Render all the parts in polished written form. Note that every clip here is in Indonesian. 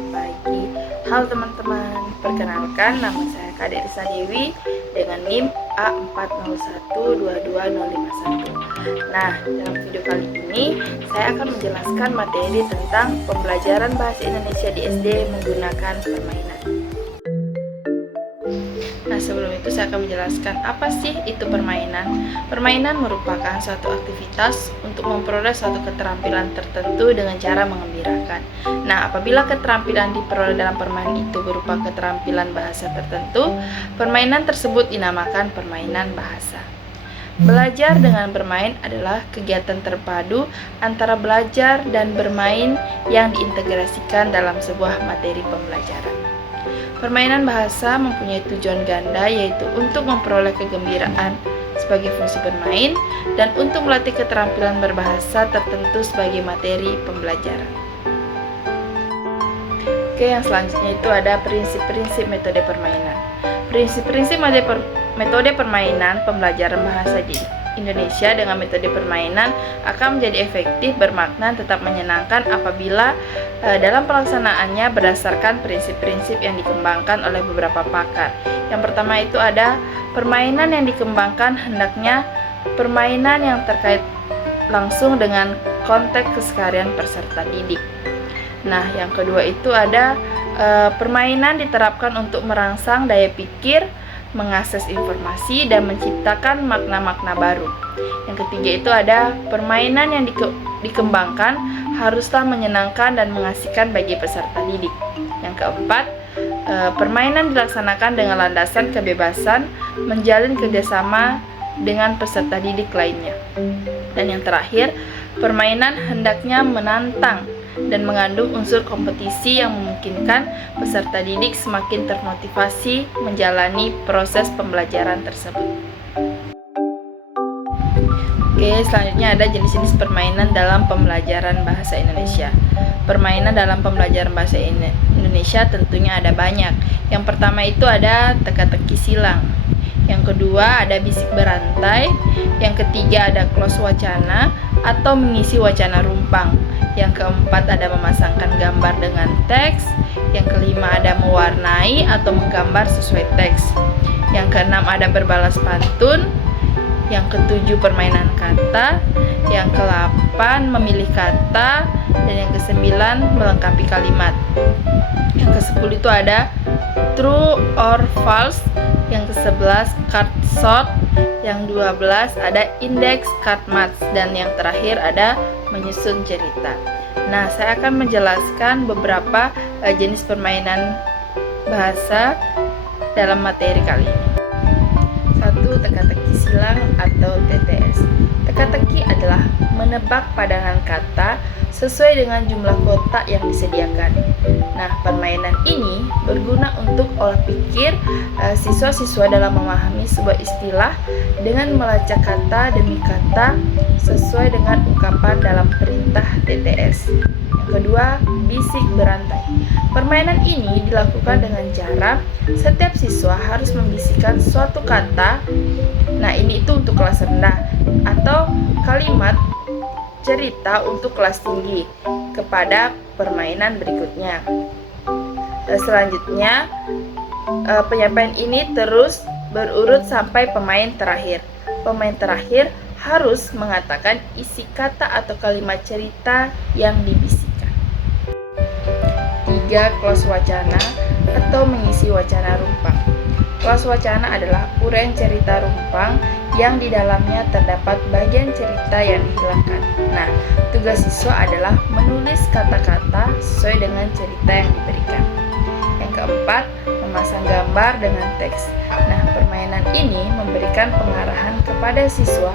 selamat pagi. Halo teman-teman, perkenalkan nama saya Kak Derisa Dewi dengan NIM A40122051. Nah, dalam video kali ini saya akan menjelaskan materi tentang pembelajaran bahasa Indonesia di SD menggunakan permainan. Nah, sebelum itu saya akan menjelaskan apa sih itu permainan. Permainan merupakan suatu aktivitas untuk memperoleh suatu keterampilan tertentu dengan cara mengembirakan. Nah, apabila keterampilan diperoleh dalam permainan itu berupa keterampilan bahasa tertentu, permainan tersebut dinamakan permainan bahasa. Belajar dengan bermain adalah kegiatan terpadu antara belajar dan bermain yang diintegrasikan dalam sebuah materi pembelajaran. Permainan bahasa mempunyai tujuan ganda, yaitu untuk memperoleh kegembiraan sebagai fungsi bermain dan untuk melatih keterampilan berbahasa tertentu sebagai materi pembelajaran. Oke, yang selanjutnya itu ada prinsip-prinsip metode permainan. Prinsip-prinsip metode permainan pembelajaran bahasa di Indonesia dengan metode permainan akan menjadi efektif, bermakna, tetap menyenangkan apabila dalam pelaksanaannya berdasarkan prinsip-prinsip yang dikembangkan oleh beberapa pakar. Yang pertama itu ada permainan yang dikembangkan hendaknya permainan yang terkait langsung dengan konteks keseharian peserta didik. Nah, yang kedua itu ada permainan diterapkan untuk merangsang daya pikir, mengakses informasi, dan menciptakan makna-makna baru. Yang ketiga itu ada permainan yang dikembangkan haruslah menyenangkan dan mengasihkan bagi peserta didik. Yang keempat, permainan dilaksanakan dengan landasan kebebasan, menjalin kerjasama dengan peserta didik lainnya. Dan yang terakhir, permainan hendaknya menantang dan mengandung unsur kompetisi yang memungkinkan peserta didik semakin termotivasi menjalani proses pembelajaran tersebut. Oke, selanjutnya ada jenis-jenis permainan dalam pembelajaran bahasa Indonesia. Permainan dalam pembelajaran bahasa Indonesia tentunya ada banyak. Yang pertama itu ada teka-teki silang. Yang kedua ada bisik berantai. Yang ketiga ada close wacana atau mengisi wacana rumpang. Yang keempat ada memasangkan gambar dengan teks. Yang kelima ada mewarnai atau menggambar sesuai teks. Yang keenam ada berbalas pantun. Yang ketujuh permainan kata. Yang kedelapan memilih kata. Dan yang kesembilan melengkapi kalimat. Yang kesepuluh itu ada true or false. Yang ke-11 card shot, yang 12 ada index card match, dan yang terakhir ada menyusun cerita. Nah, saya akan menjelaskan beberapa jenis permainan bahasa dalam materi kali ini. 1. Teka-teki silang atau TTS. Teka-teki adalah menebak padanan kata sesuai dengan jumlah kotak yang disediakan. Nah, permainan ini berguna untuk olah pikir siswa-siswa dalam memahami sebuah istilah dengan melacak kata demi kata sesuai dengan ungkapan dalam perintah TTS. Yang kedua, bisik berantai. Permainan ini dilakukan dengan cara setiap siswa harus membisikkan suatu kata. Nah, ini itu untuk kelas rendah atau kalimat cerita untuk kelas tinggi kepada permainan berikutnya. Selanjutnya, penyampaian ini terus berurut sampai pemain terakhir. Pemain terakhir harus mengatakan isi kata atau kalimat cerita yang dibisikkan. 3. Close wacana atau mengisi wacana rumpang. Close wacana adalah uraian cerita rumpang yang di dalamnya terdapat bagian cerita yang dihilangkan. Nah, tugas siswa adalah menulis kata-kata sesuai dengan cerita yang diberikan. Yang keempat, memasang gambar dengan teks. Nah, permainan ini memberikan pengarahan kepada siswa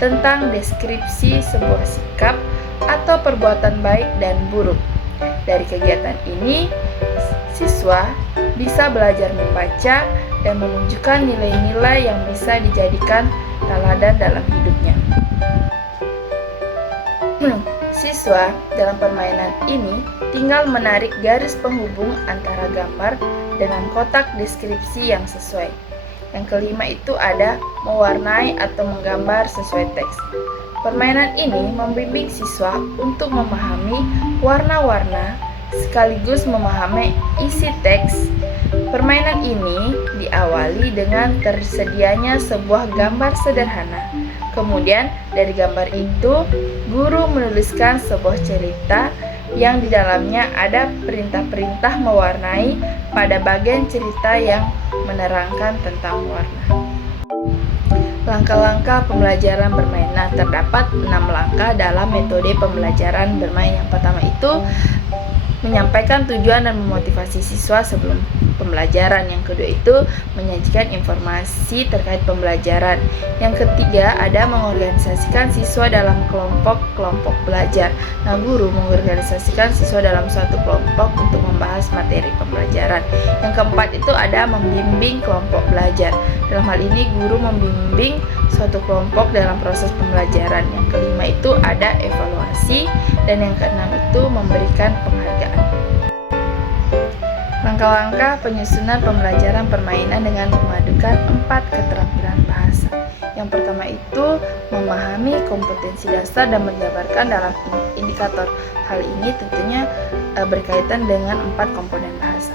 tentang deskripsi sebuah sikap atau perbuatan baik dan buruk. Dari kegiatan ini, siswa bisa belajar membaca dan menunjukkan nilai-nilai yang bisa dijadikan teladan dalam hidupnya. Siswa dalam permainan ini tinggal menarik garis penghubung antara gambar dengan kotak deskripsi yang sesuai. Yang kelima itu ada mewarnai atau menggambar sesuai teks. Permainan ini membimbing siswa untuk memahami warna-warna sekaligus memahami isi teks. Permainan ini diawali dengan tersedianya sebuah gambar sederhana. Kemudian dari gambar itu, guru menuliskan sebuah cerita yang di dalamnya ada perintah-perintah mewarnai pada bagian cerita yang menerangkan tentang warna. Langkah-langkah pembelajaran bermain. Nah, terdapat 6 langkah dalam metode pembelajaran bermain. Yang pertama itu menyampaikan tujuan dan memotivasi siswa sebelum pembelajaran. Yang kedua itu menyajikan informasi terkait pembelajaran. Yang ketiga ada mengorganisasikan siswa dalam kelompok-kelompok belajar. Nah, guru mengorganisasikan siswa dalam suatu kelompok untuk membahas materi pembelajaran. Yang keempat itu ada membimbing kelompok belajar. Dalam hal ini guru membimbing suatu kelompok dalam proses pembelajaran. Yang kelima itu ada evaluasi, dan yang keenam itu memberikan penghargaan. Langkah-langkah penyusunan pembelajaran permainan dengan memadukan 4 keterampilan bahasa. Yang pertama itu memahami kompetensi dasar dan menggambarkan dalam indikator. Hal ini tentunya berkaitan dengan 4 komponen bahasa.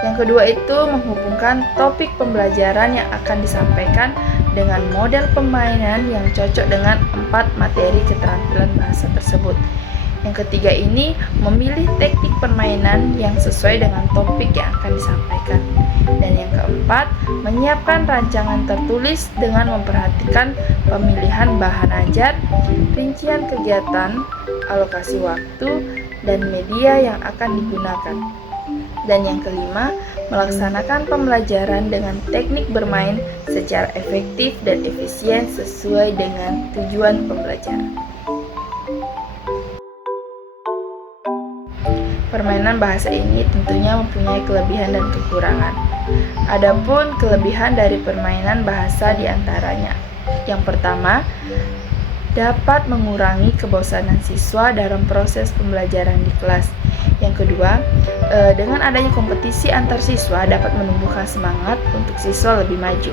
Yang kedua itu menghubungkan topik pembelajaran yang akan disampaikan dengan model permainan yang cocok dengan 4 materi keterampilan bahasa tersebut. Yang ketiga ini memilih teknik permainan yang sesuai dengan topik yang akan disampaikan. Dan yang keempat, menyiapkan rancangan tertulis dengan memperhatikan pemilihan bahan ajar, rincian kegiatan, alokasi waktu, dan media yang akan digunakan. Dan yang kelima, melaksanakan pembelajaran dengan teknik bermain secara efektif dan efisien sesuai dengan tujuan pembelajaran. Permainan bahasa ini tentunya mempunyai kelebihan dan kekurangan. Adapun kelebihan dari permainan bahasa diantaranya, yang pertama, dapat mengurangi kebosanan siswa dalam proses pembelajaran di kelas. Yang kedua, dengan adanya kompetisi antar siswa dapat menumbuhkan semangat untuk siswa lebih maju.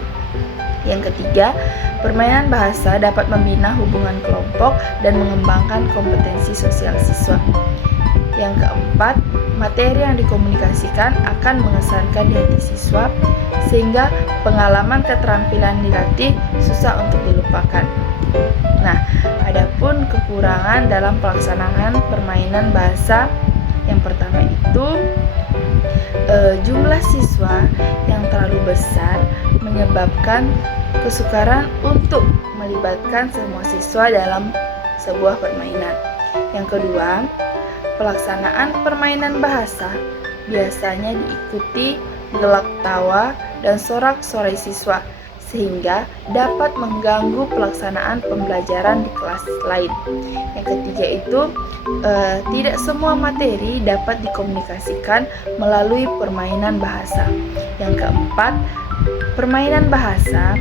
Yang ketiga, permainan bahasa dapat membina hubungan kelompok dan mengembangkan kompetensi sosial siswa. Yang keempat, materi yang dikomunikasikan akan mengesankan di hati siswa sehingga pengalaman keterampilan dilatih susah untuk dilupakan. Nah, adapun kekurangan dalam pelaksanaan permainan bahasa, yang pertama itu jumlah siswa yang terlalu besar menyebabkan kesukaran untuk melibatkan semua siswa dalam sebuah permainan. Yang kedua, pelaksanaan permainan bahasa biasanya diikuti gelak tawa dan sorak-sorai siswa sehingga dapat mengganggu pelaksanaan pembelajaran di kelas lain. Yang ketiga itu tidak semua materi dapat dikomunikasikan melalui permainan bahasa. Yang keempat, permainan bahasa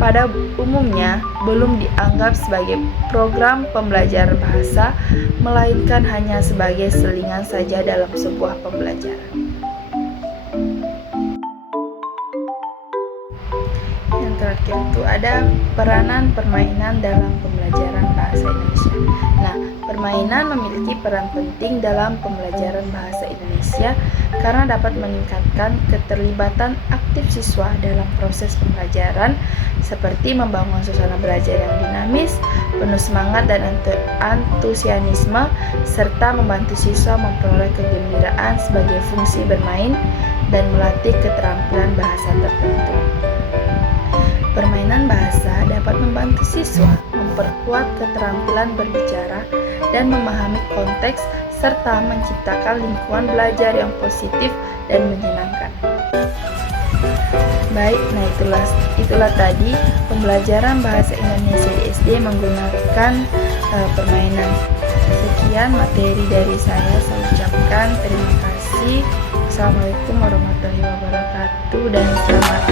pada umumnya belum dianggap sebagai program pembelajaran bahasa, melainkan hanya sebagai selingan saja dalam sebuah pembelajaran. Yang terakhir itu ada peranan permainan dalam pembelajaran bahasa Indonesia. Nah, permainan memiliki peran penting dalam pembelajaran bahasa Indonesia karena dapat meningkatkan keterlibatan aktif siswa dalam proses pembelajaran seperti membangun suasana belajar yang dinamis, penuh semangat dan antusiasme, serta membantu siswa memperoleh kegembiraan sebagai fungsi bermain dan melatih keterampilan bahasa tertentu. Permainan bahasa dapat membantu siswa memperkuat keterampilan berbicara dan memahami konteks serta menciptakan lingkungan belajar yang positif dan menyenangkan. Baik, nah itulah tadi pembelajaran bahasa Indonesia di SD menggunakan permainan. Sekian materi dari saya ucapkan terima kasih. Assalamualaikum warahmatullahi wabarakatuh dan selamat